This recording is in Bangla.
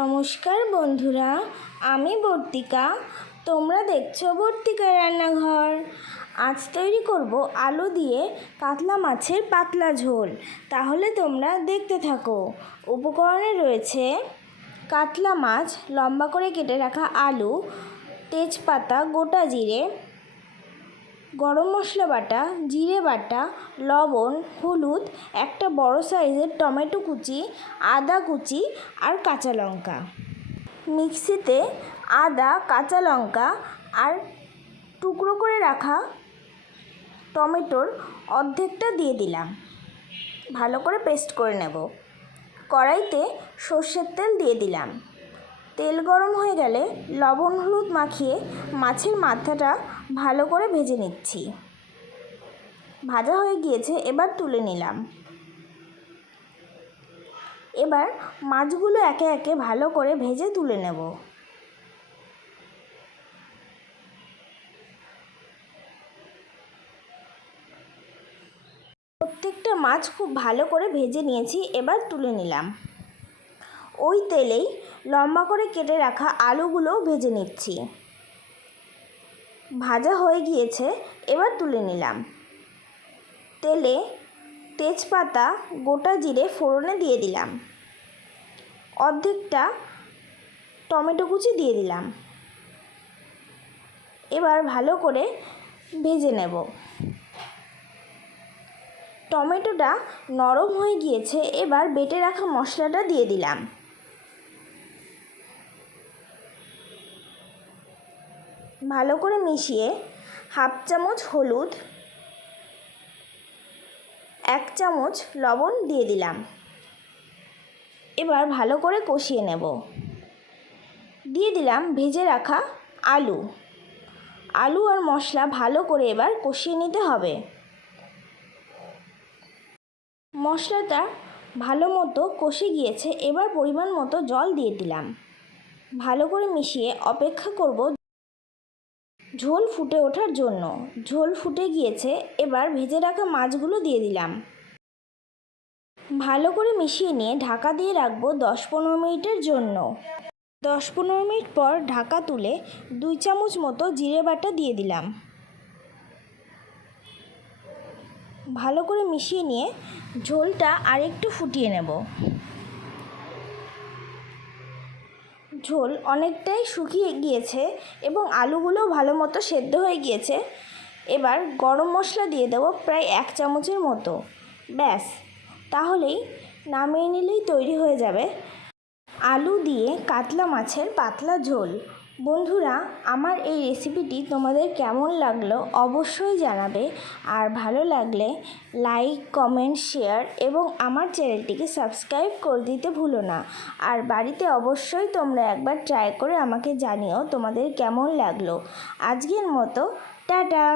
নমস্কার বন্ধুরা, আমি বর্তিকা। তোমরা দেখছো বর্তিকা রান্নাঘর। আজ তৈরি করব আলু দিয়ে কাতলা মাছের পাতলা ঝোল। তাহলে তোমরা দেখতে থাকো। উপকরণে রয়েছে কাতলা মাছ, লম্বা করে কেটে রাখা আলু, তেজপাতা, গোটা জিরে, গরম মশলা বাটা, জিরে বাটা, লবণ, হলুদ, একটা বড় সাইজের টমেটো কুচি, আদা কুচি আর কাঁচা লঙ্কা। মিক্সিতে আদা, কাঁচা লঙ্কা আর টুকরো করে রাখা টমেটোর অর্ধেকটা দিয়ে দিলাম। ভালো করে পেস্ট করে নেব। কড়াইতে সর্ষের তেল দিয়ে দিলাম। তেল গরম হয়ে গেলে লবণ হলুদ মাখিয়ে মাছের মাথাটা ভালো করে ভেজে নিচ্ছি। ভাজা হয়ে গিয়েছে, এবার তুলে নিলাম। এবার মাছগুলো একে একে ভালো করে ভেজে তুলে নেব। প্রত্যেকটা মাছ খুব ভালো করে ভেজে নিয়েছি, এবার তুলে নিলাম। ওই তেলেই লম্বা করে কেটে রাখা আলুগুলোও ভেজে নিচ্ছি। ভাজা হয়ে গিয়েছে, এবার তুলে নিলাম। তেলে তেজপাতা, গোটা জিরে ফোড়নে দিয়ে দিলাম। অর্ধেকটা টমেটো কুচি দিয়ে দিলাম। এবার ভালো করে ভেজে নেব। টমেটোটা নরম হয়ে গিয়েছে, এবার বেটে রাখা মশলাটা দিয়ে দিলাম। ভালো করে মিশিয়ে হাফ চামচ হলুদ, 1 চামচ লবণ দিয়ে দিলাম। এবার ভালো করে কষিয়ে নেব। দিয়ে দিলাম ভেজে রাখা আলু। আলু আর মশলা ভালো করে এবার কষিয়ে নিতে হবে। মশলাটা ভালো মতো কষে গিয়েছে, এবার পরিমাণ মতো জল দিয়ে দিলাম। ভালো করে মিশিয়ে অপেক্ষা করব ঝোল ফুটে ওঠার জন্য। ঝোল ফুটে গিয়েছে, এবার ভেজে রাখা মাছগুলো দিয়ে দিলাম। ভালো করে মিশিয়ে নিয়ে ঢাকা দিয়ে রাখবো 10-15 মিনিটের জন্য। 10-15 মিনিট পর ঢাকা তুলে 2 চামচ মতো জিরে বাটা দিয়ে দিলাম। ভালো করে মিশিয়ে নিয়ে ঝোলটা আরেকটু ফুটিয়ে নেব। ঝোল অনেকটাই শুকিয়ে গিয়েছে এবং আলুগুলোও ভালো মতো সেদ্ধ হয়ে গিয়েছে। এবার গরম মশলা দিয়ে দেবো প্রায় 1 চামচের মতো। ব্যাস, তাহলেই নামিয়ে নিলেই তৈরি হয়ে যাবে আলু দিয়ে কাতলা মাছের পাতলা ঝোল। বন্ধুরা, আমার এই রেসিপিটি তোমাদের কেমন লাগলো অবশ্যই জানাবে। আর ভালো লাগলে লাইক, কমেন্ট, শেয়ার এবং আমার চ্যানেলটিকে সাবস্ক্রাইব করে দিতে ভুলো না। আর বাড়িতে অবশ্যই তোমরা একবার ট্রাই করে আমাকে জানিও তোমাদের কেমন লাগলো। আজকের মতো টাটা।